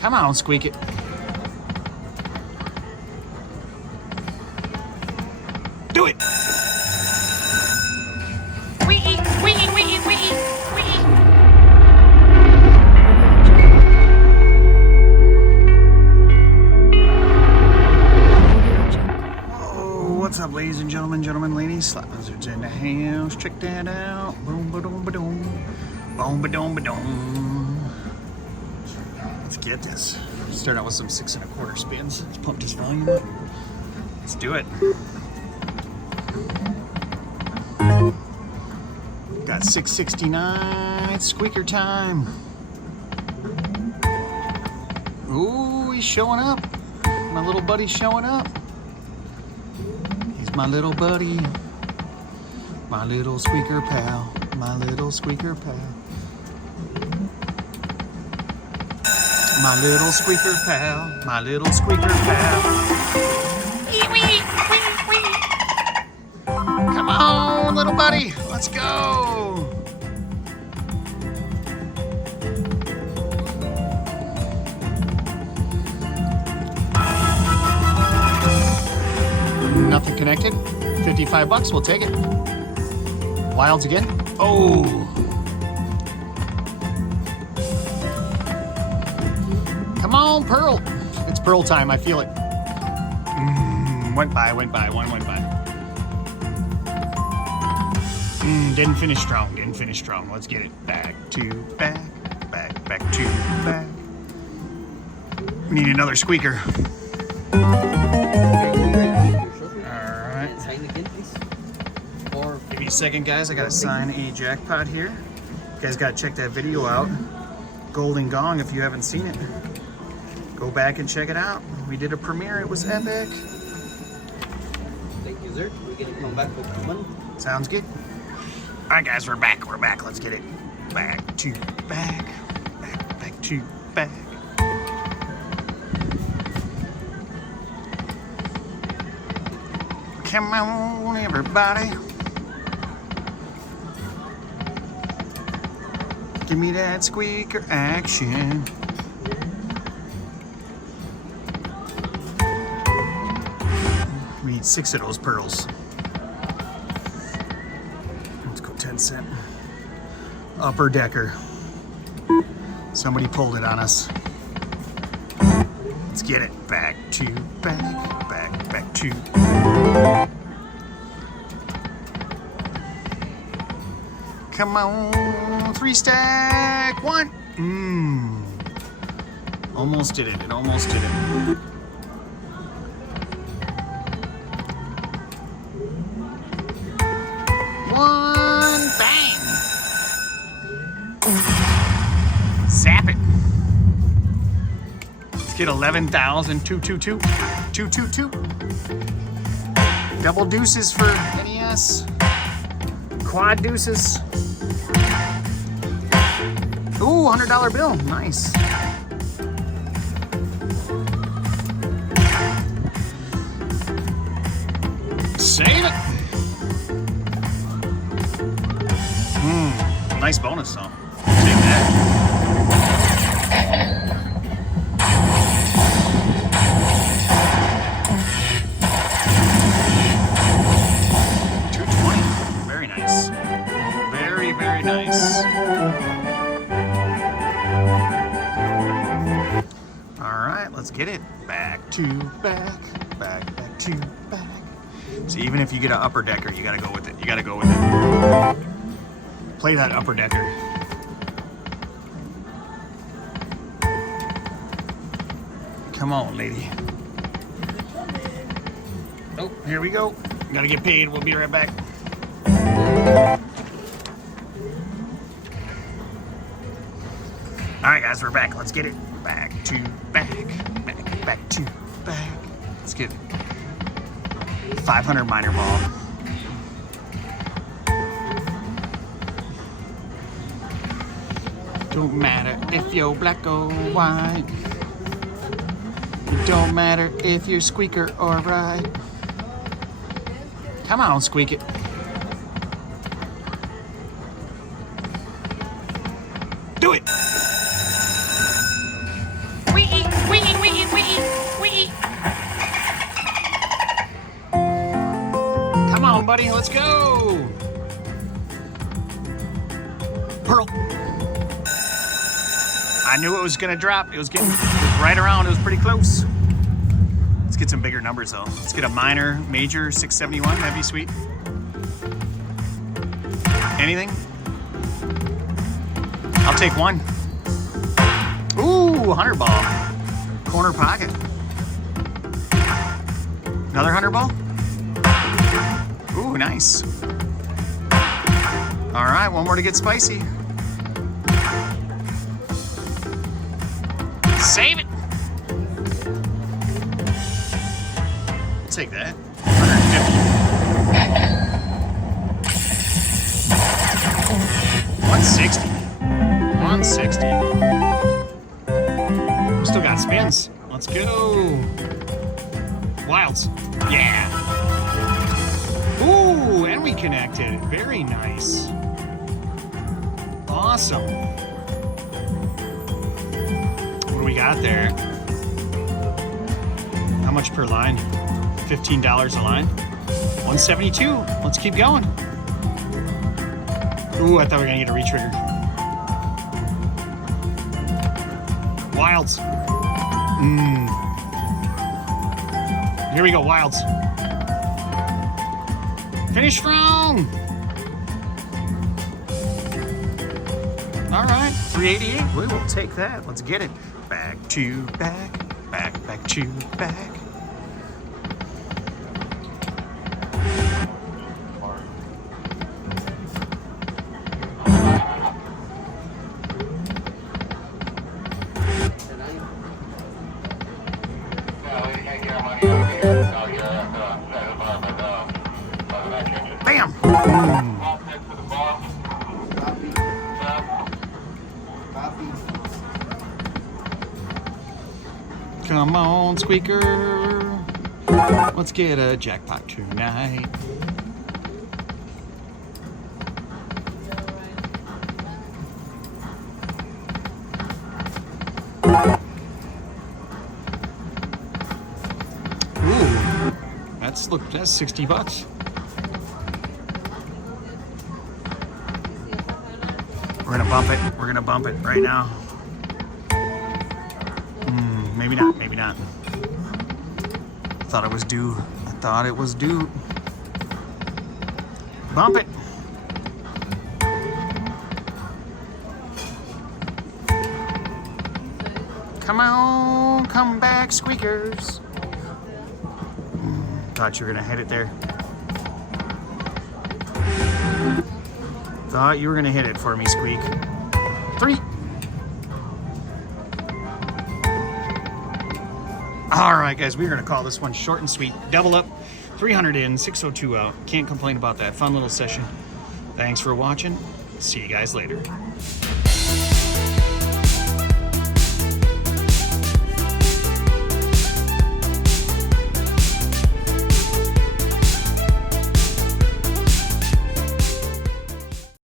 Come on, squeak it. Do it. Wee, wee, wee, wee, wee. Oh, what's up, ladies and gentlemen, ladies? Slap Lizards in the house. Check that out. Boom, ba-dum, ba-dum. Boom, ba-dum, ba-dum. Let's get this. Start out with some 6 1/4 spins. Let's pump this volume up. Let's do it. Got 669. It's squeaker time. Ooh, he's showing up. My little buddy's showing up. He's my little buddy. My little squeaker pal. My little squeaker pal. My little squeaker pal. My little squeaker pal. Come on, little buddy. Let's go. Nothing connected. 55 bucks. We'll take it. Wilds again. Oh. Come on, Pearl. It's Pearl time. I feel it. Went by. One went by. Didn't finish strong. Let's get it. Back to back. Back to back. We need another squeaker. Alright. Give me a second, guys. I gotta sign a jackpot here. You guys gotta check that video out. Golden Gong, if you haven't seen it. Go back and check it out. We did a premiere. It was epic. Thank you, sir. We're gonna come back with one. Sounds good. All right, guys, we're back. Let's get it. Back to back. Back to back. Come on, everybody. Give me that squeaker action. We need 6 of those pearls. Let's go 10 cent. Upper decker. Somebody pulled it on us. Let's get it. Back to back. Back to. Come on. 3 stack. 1. Almost did it. It almost did it. Zap it. Let's get 11,222. 222. Double deuces for NES. Quad deuces. Ooh, $100 bill. Nice. Save it. Nice bonus song. Take that. $220. Very nice. Very, very nice. All right, let's get it. Back to back. Back to back. So even if you get an upper decker, you gotta go with it. Play that upper decker. Come on, lady. Oh, here we go. Gotta get paid. We'll be right back. All right, guys, we're back. Let's get it. Back to back. Back to back. Let's get it. 500 minor ball. Don't matter if you're black or white. It don't matter if you're squeaker or right. Come on, squeak it. Do it. Wee. let's go. Pearl. I knew it was gonna drop. It was getting right around. It was pretty close. Let's get some bigger numbers though. Let's get a minor, major 671. That'd be sweet. Anything? I'll take one. Ooh, 100 ball. Corner pocket. Another 100 ball. Ooh, nice. All right, one more to get spicy. Save it. We'll take that. 150. 160. 160. Still got spins. Let's go. Wilds. Yeah. Ooh, and we connected. Very nice. Awesome. What do we got there? How much per line? $15 a line. 172. Let's keep going. Ooh, I thought we were gonna get a retrigger. Wilds. Here we go, Wilds. Finish strong. All right, 388. We will take that. Let's get it. Back to back, back to back. Bam! Come on, Squeaker. Let's get a jackpot tonight. Ooh, that's 60 bucks. We're gonna bump it. We're gonna bump it right now. Maybe not, maybe not. Thought it was due. I thought it was due. Bump it. Come on, come back, Squeakers. Thought you were gonna hit it there. Thought you were gonna hit it for me, Squeak. 3. All right, guys, we're gonna call this one short and sweet. Double up, 300 in, 602 out. Can't complain about that. Fun little session. Thanks for watching. See you guys later.